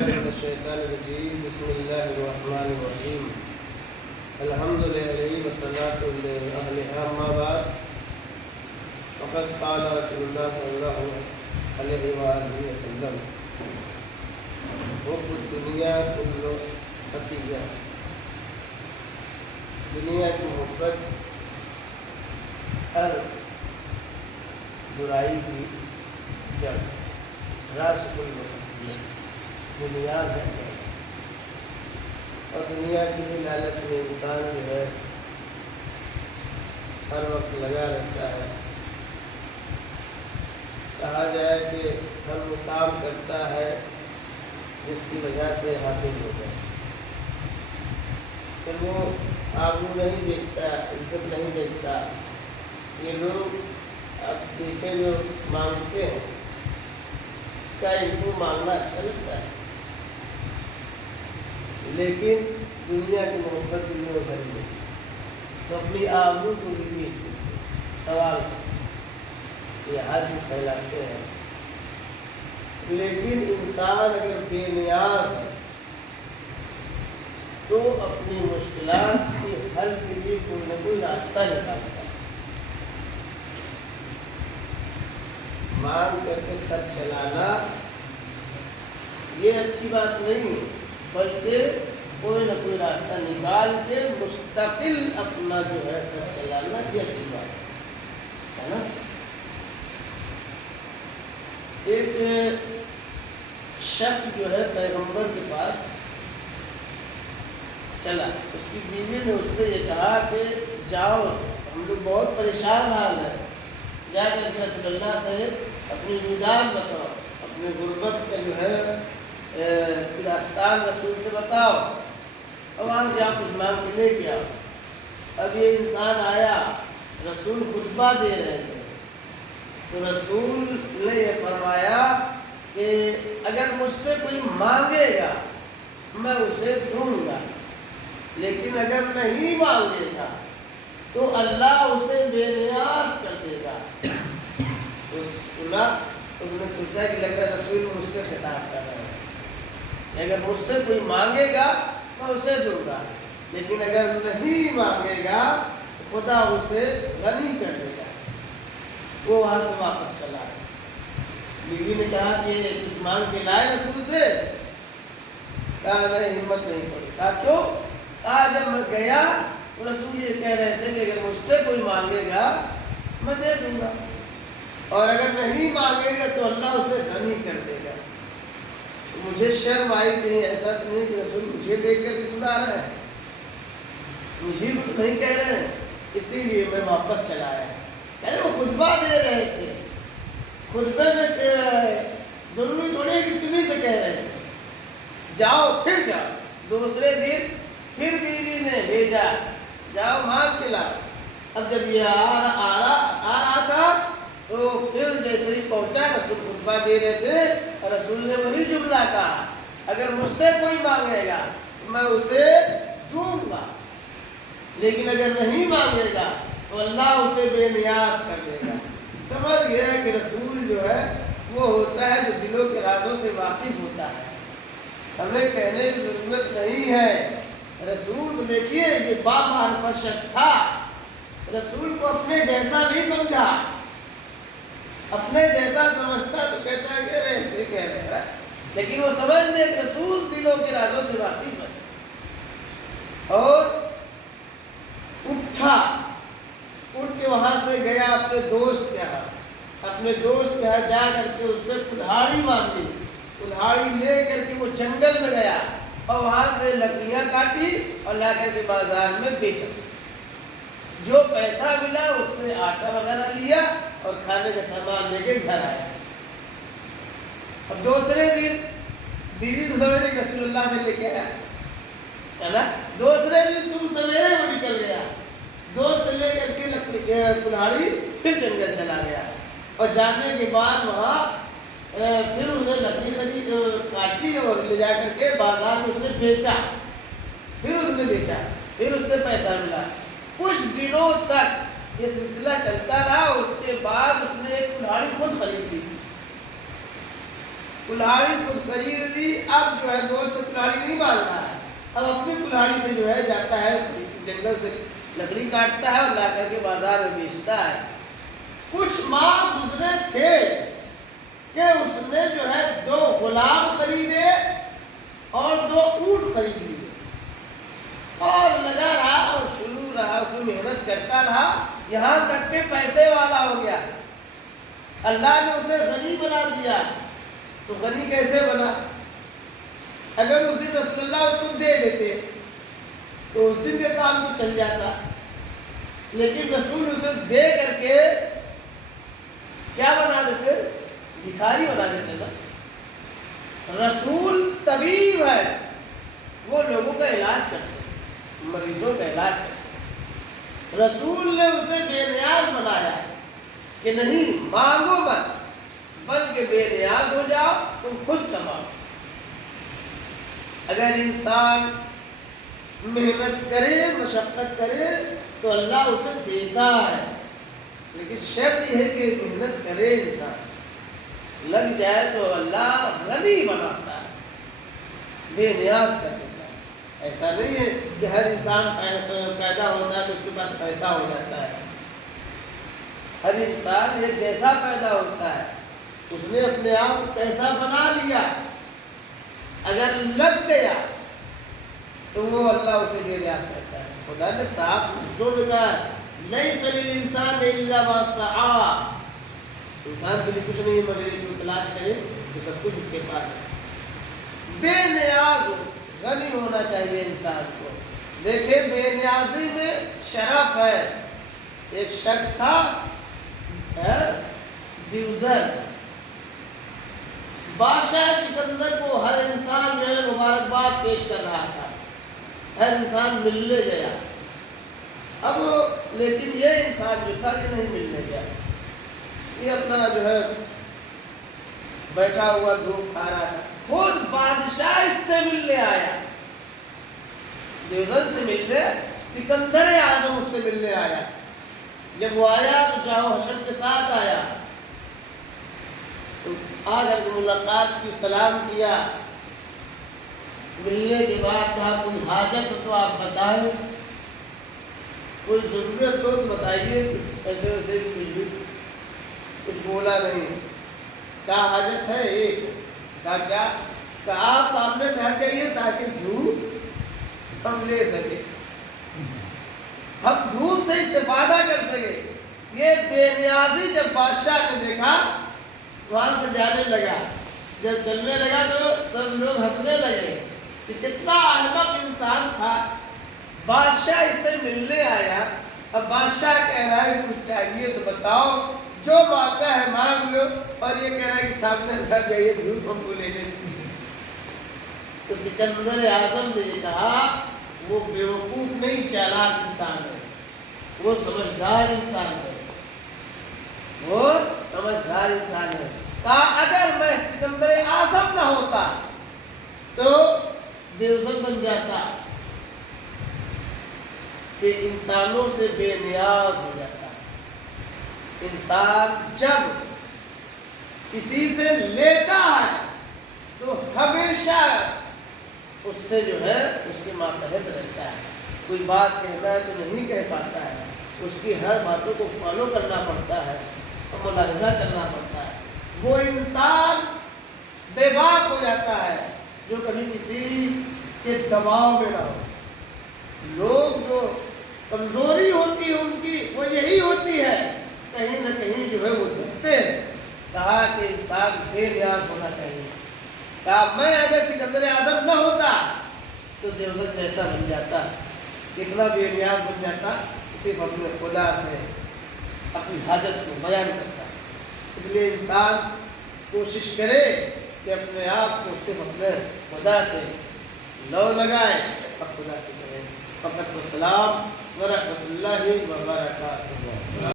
من الشیطان الرجیم بسم اللہ الرحمن الرحیم الحمد للہ والصلاۃ علیہ اما بعد فقد قال رسول اللہ صلی اللہ علیہ وآلہ وسلم حب الدنیا کل خطیہ، دنیا کی محبت ہر برائی کی جڑ، راس کل خطیہ، بنیاد ہے۔ اور دنیا کی ہی لالچ میں انسان جو ہے ہر وقت لگا رہتا ہے۔ کہا جائے کہ ہر وہ کام کرتا ہے جس کی وجہ سے حاصل ہو جائے، پھر وہ آبرو نہیں دیکھتا، عزت نہیں دیکھتا۔ یہ لوگ اب دیکھیں جو مانگتے ہیں، کیا ان کو مانگنا اچھا لگتا ہے؟ لیکن دنیا کی محبت دل میں بھری ہے تو اپنی آبرو کو بھی بیچ دیتے ہیں۔ سوال یہ حد پھیلاتے ہیں، لیکن انسان اگر بے نیاز ہے تو اپنی مشکلات کے حل کے لیے کوئی نہ کوئی راستہ نکالتا ہے۔ مانگ کر کے خرچ چلانا یہ اچھی بات نہیں ہے، بلکہ کوئی نہ کوئی راستہ نکال کے مستقل اپنا جو ہے خرچ چلانا یہ اچھی بات ہے نا۔ ایک شخص جو ہے پیغمبر کے پاس چلا، اس کی بیوی نے اس سے یہ کہا کہ جاؤ، ہم لوگ بہت پریشان حال ہیں، جا کر کے رسول اللہ سے اپنی نگاہ بتاؤ، اپنے غربت کا جو ہے داستان رسول سے بتاؤ، اور وہاں جا کچھ مانگ کے لے کے آؤ۔ اب یہ انسان آیا، رسول خطبہ دے رہے تھے، تو رسول نے یہ فرمایا کہ اگر مجھ سے کوئی مانگے گا میں اسے دوں گا، لیکن اگر نہیں مانگے گا تو اللہ اسے بے نیاز کر دے گا۔ اس نے سوچا کہ لگ رہا رسول مجھ سے خطاب کر رہے ہیں، اگر مجھ سے کوئی مانگے گا میں اسے دوں گا، لیکن اگر نہیں مانگے گا تو خدا اسے غنی کر دے گا۔ وہ وہاں سے واپس چلا ہے۔ بیوی نے کہا کہ کچھ مانگ کے لائے رسول سے؟ کہا نہیں، ہمت نہیں پڑی۔ کہا کیوں؟ کہا جب میں گیا تو رسول یہ کہہ رہے تھے کہ اگر مجھ سے کوئی مانگے گا میں دے دوں گا، اور اگر نہیں مانگے گا تو اللہ اسے غنی کر دے گا۔ تو مجھے شرم آئی، کہیں ایسا تو نہیں کہ رسول مجھے دیکھ کر بھی سنا رہے ہیں، مجھے تو نہیں کہہ رہے ہیں، اسی لیے میں واپس چلا آیا۔ پہلے وہ خطبہ دے رہے تھے، خطبے میں ضروری تھوڑی ہے کہ تمہیں سے کہہ رہے تھے جاؤ، پھر جاؤ۔ دوسرے دن پھر بیوی نے بھیجا، جاؤ مانگ کے لاؤ۔ اب جب یہ آ رہا تھا تو پھر جیسے ہی پہنچا، رسول خطبہ دے رہے تھے اور رسول نے وہی جملہ کہا، اگر مجھ سے کوئی مانگے گا میں اسے دوں گا، لیکن اگر نہیں مانگے گا تو اللہ اسے بے نیاز کر دے گا۔ سمجھ گیا کہ رسول جو ہے وہ ہوتا ہے جو دلوں کے رازوں سے واقف ہوتا ہے، ہمیں کہنے کی ضرورت نہیں ہے۔ رسول کو دیکھیے، یہ بامعرفت شخص تھا، رسول کو اپنے جیسا نہیں سمجھا، اپنے جیسا سمجھتا تو کہتا ہے کہ ایسے کہہ رہے ہیں، لیکن وہ سمجھ لے کہ رسول دلوں کے رازوں سے واقف ہے۔ اور اٹھ کے وہاں سے گیا اپنے دوست کے یہاں، اپنے دوست کے یہاں جا کر کے اس سے کلہاڑی مانگی، کلہاڑی لے کر کے وہ جنگل میں گیا اور وہاں سے لکڑیاں کاٹی اور لا کر کے بازار میں بیچا۔ جو پیسہ ملا اس سے آٹا وغیرہ لیا اور کھانے کا سامان لے کے گھر آیا۔ اب دوسرے دن بیوی تو سویرے رسول اللہ سے لے کے آیا ہے نا، دوسرے دن صبح سویرے وہ نکل گیا، دوست سے لے کر کے کلہاڑی پھر جنگل چلا گیا، اور جانے کے بعد وہاں پھر اس نے لکڑی کاٹی اور لے جا کر کے بازار میں اس نے بیچا، پھر اس سے پیسہ ملا۔ کچھ دنوں تک یہ سلسلہ چلتا رہا، اس کے بعد اس نے ایک کلہاڑی خود خرید لی۔ کلہاڑی خود خرید لی، اب جو ہے دوست سے کلہاڑی نہیں باندھ رہا ہے، اب اپنی کلہاڑی سے جو ہے جاتا ہے جنگل سے لکڑی کاٹتا ہے اور لا کر کے بازار میں بیچتا ہے۔ کچھ ماہ گزرے تھے کہ اس نے جو ہے 2 غلام خریدے اور 2 اونٹ خرید لیے، اور لگا رہا اور شروع رہا، اس میں محنت کرتا رہا، یہاں تک کہ پیسے والا ہو گیا۔ اللہ نے اسے غنی بنا دیا۔ تو غنی کیسے بنا؟ اگر اس دن رسول اللہ اس کو دے دیتے تو اس دن کے کام تو چل جاتا، لیکن رسول اسے دے کر کے کیا بنا دیتے؟ بھکاری بنا دیتے نا۔ رسول طبیب ہے، وہ لوگوں کا علاج کرتے ہیں، مریضوں کا علاج کرتے ہیں۔ رسول نے اسے بے نیاز بنایا کہ نہیں مانگو مت، بلکہ بے نیاز ہو جاؤ، تم خود کماؤ۔ اگر انسان محنت کرے، مشقت کرے تو اللہ اسے دیتا ہے، لیکن شرط یہ ہے کہ محنت کرے، انسان لگ جائے تو اللہ غنی بناتا ہے، بے نیاز کر دیتا ہے۔ ایسا نہیں ہے کہ ہر انسان پیدا ہوتا ہے تو اس کے پاس پیسہ ہو جاتا ہے۔ ہر انسان ایک جیسا پیدا ہوتا ہے، اس نے اپنے آپ کو کیسا بنا لیا، اگر لگ گیا تو وہ اللہ اسے بے نیاز کرتا ہے۔ خدا نے صاف لفظوں میں کہا لیس للانسان الا ما سعى، انسان کے لیے کچھ نہیں مگر یہ جو تلاش کرے تو سب کچھ اس کے پاس ہے۔ بے نیاز غنی ہونا چاہیے انسان کو۔ دیکھیں بے نیازی میں شرف ہے۔ ایک شخص تھا دیوزر، بادشاہ سکندر کو ہر انسان جو ہے مبارکباد پیش کر رہا تھا، ہر انسان ملنے گیا، اب لیکن یہ انسان جو تھا یہ نہیں ملنے گیا، یہ اپنا جو ہے بیٹھا ہوا دھوپ کھا رہا تھا۔ خود بادشاہ اس سے ملنے آیا، دیوزر سے ملنے، سکندر اعظم اس سے ملنے آیا۔ جب وہ آیا تو جاؤ حشر کے ساتھ آیا، تو آ کر کے ملاقات کی، سلام کیا، ملنے کے بعد کہا کوئی حاجت ہو تو آپ بتائیں، کوئی ضرورت ہو تو بتائیے، کچھ پیسے ویسے بھی مل بھی، کچھ بولا نہیں۔ کیا حاجت ہے؟ ایک کہا کیا؟ کہ آپ سامنے سے ہٹ جائیے تاکہ دھوپ ہم لے سکے، ہم دھوپ سے استفادہ کر سکے۔ یہ بے نیازی جب بادشاہ نے دیکھا وہاں سے جانے لگا، جب چلنے لگا تو سب لوگ ہنسنے لگے کہ کتنا احمق انسان تھا، بادشاہ اس سے ملنے آیا، اب بادشاہ کہہ رہا ہے کچھ چاہیے تو بتاؤ، جو مانگنا ہے مانگ لو، اور یہ کہہ رہا ہے کہ سامنے ہٹ جائیے دھوپ ہم کو لینے دیجیے۔ تو سکندر اعظم نے یہ کہا وہ بیوقوف نہیں، چالاک انسان ہے، وہ سمجھدار انسان ہے، وہ سمجھدار انسان ہے۔ کہا اگر میں سکندر اعظم نہ ہوتا تو دیوزر بن جاتا، کہ انسانوں سے بے نیاز ہو جاتا۔ انسان جب کسی سے لیتا ہے تو ہمیشہ اس سے جو ہے اس کے ماتحت رہتا ہے، کوئی بات کہنا ہے تو نہیں کہہ پاتا ہے، اس کی ہر باتوں کو فالو کرنا پڑتا ہے اور ملاحظہ کرنا پڑتا ہے۔ وہ انسان بے باک ہو جاتا ہے جو کبھی کسی کے دباؤ میں نہ ہو۔ لوگ جو کمزوری ہوتی ہے ان کی وہ یہی ہوتی ہے، کہیں نہ کہیں جو ہے وہ دبتے ہیں۔ کہا کہ انسان بے نیاز ہونا چاہیے۔ کہا میں اگر سکندر اعظم نہ ہوتا تو دیوزر جیسا بن جاتا، کتنا بے نیاز بن جاتا، صرف اپنے خدا سے اپنی حاجت کو بیان کرتا۔ اس لیے انسان کوشش کرے کہ اپنے آپ کو صرف اپنے خدا سے لو لگائے اور خدا سے کہے۔ فقط والسلام ورحمۃ اللہ وبرکاتہ۔